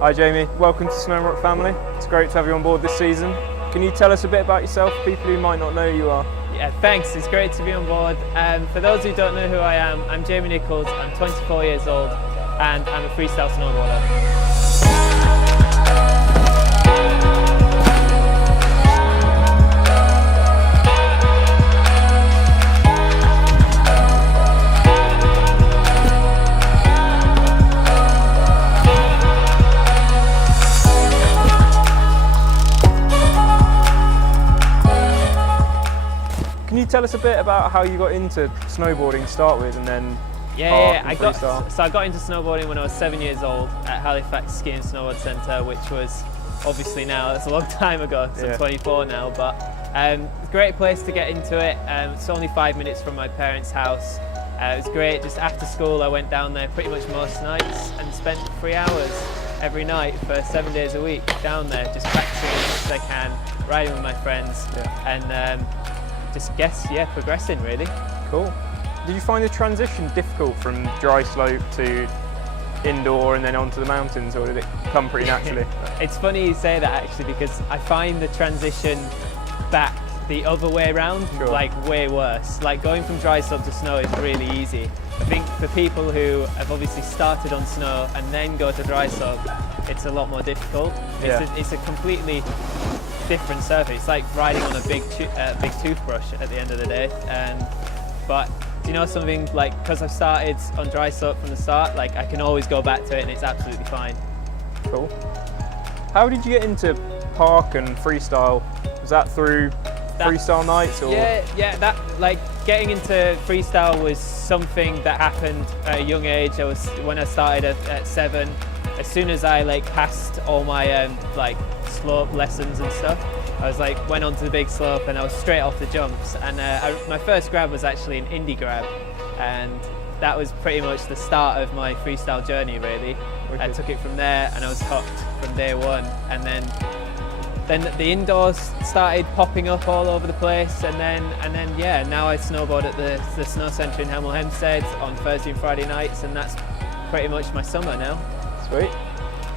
Hi Jamie, welcome to Snow+Rock family. It's great to have you on board this season. Can you tell us a bit about yourself, people who might not know who you are? Yeah, thanks, it's great to be on board. For those who don't know who I am, I'm Jamie Nicholls, I'm 24 years old and I'm a freestyle snowboarder. Can you tell us a bit about how you got into snowboarding to start with and then I got into snowboarding when I was 7 years old at Halifax Ski and Snowboard Centre, which was obviously now, that's a long time ago, so I'm 24 now, but it's a great place to get into it. It's only 5 minutes from my parents' house. It was great. Just after school I went down there pretty much most nights and spent 3 hours every night for 7 days a week down there, just practicing as much as I can, riding with my friends and progressing really. Cool. Did you find the transition difficult from dry slope to indoor and then onto the mountains, or did it come pretty naturally? It's funny you say that actually, because I find the transition back the other way around like way worse. Like going from dry slope to snow is really easy. I think for people who have obviously started on snow and then go to dry slope, it's a lot more difficult. It's a completely different surface. It's like riding on a big toothbrush at the end of the day. But do you know something, like, because I've started on dry slope from the start, like I can always go back to it and it's absolutely fine. Cool. How did you get into park and freestyle? Was that through freestyle nights or? Yeah, that, like, getting into freestyle was something that happened at a young age. When I started at 7, as soon as I passed all my like slope lessons and stuff, I was went onto the big slope and I was straight off the jumps, and my first grab was actually an indie grab, and that was pretty much the start of my freestyle journey really. I took it from there and I was hooked from day one, and then the indoors started popping up all over the place, and then yeah, now I snowboard at the snow centre in Hemel Hempstead on Thursday and Friday nights, and that's pretty much my summer now. Sweet.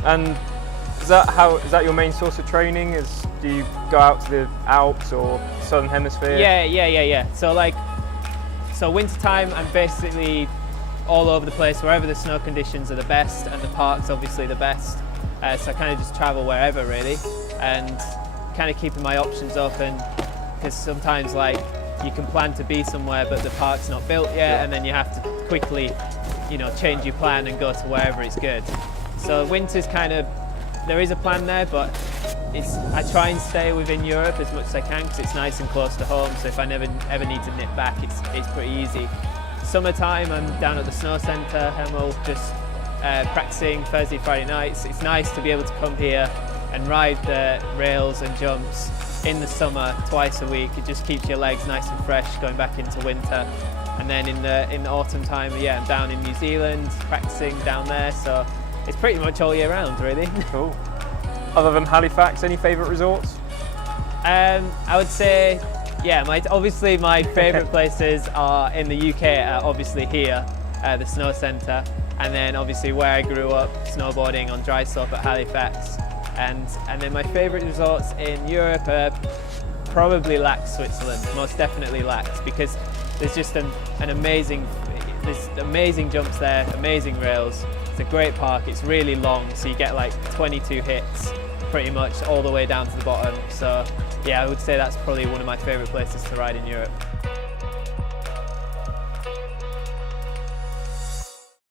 And is that your main source of training? Do you go out to the Alps or Southern Hemisphere? Yeah. So winter time, I'm basically all over the place, wherever the snow conditions are the best, and the park's obviously the best. So I kind of just travel wherever really, and kind of keeping my options open, because sometimes you can plan to be somewhere but the park's not built yet, and then you have to quickly, change your plan and go to wherever it's good. So winter's kind of, there is a plan there, but I try and stay within Europe as much as I can because it's nice and close to home, so if I ever need to nip back, it's pretty easy. Summertime, I'm down at the snow centre, Hemel, just practicing Thursday, Friday nights. It's nice to be able to come here and ride the rails and jumps in the summer twice a week. It just keeps your legs nice and fresh going back into winter. And then in the autumn time, I'm down in New Zealand practicing down there, so it's pretty much all year round really. Cool. Other than Halifax, any favourite resorts? I would say, obviously my favourite places are in the UK, obviously here, the Snow Centre, and then obviously where I grew up, snowboarding on dry slope at Halifax. And then my favourite resorts in Europe are probably Lax, Switzerland, most definitely Lax, because there's just there's amazing jumps there, amazing rails. It's a great park, it's really long, so you get 22 hits pretty much all the way down to the bottom. So yeah, I would say that's probably one of my favourite places to ride in Europe.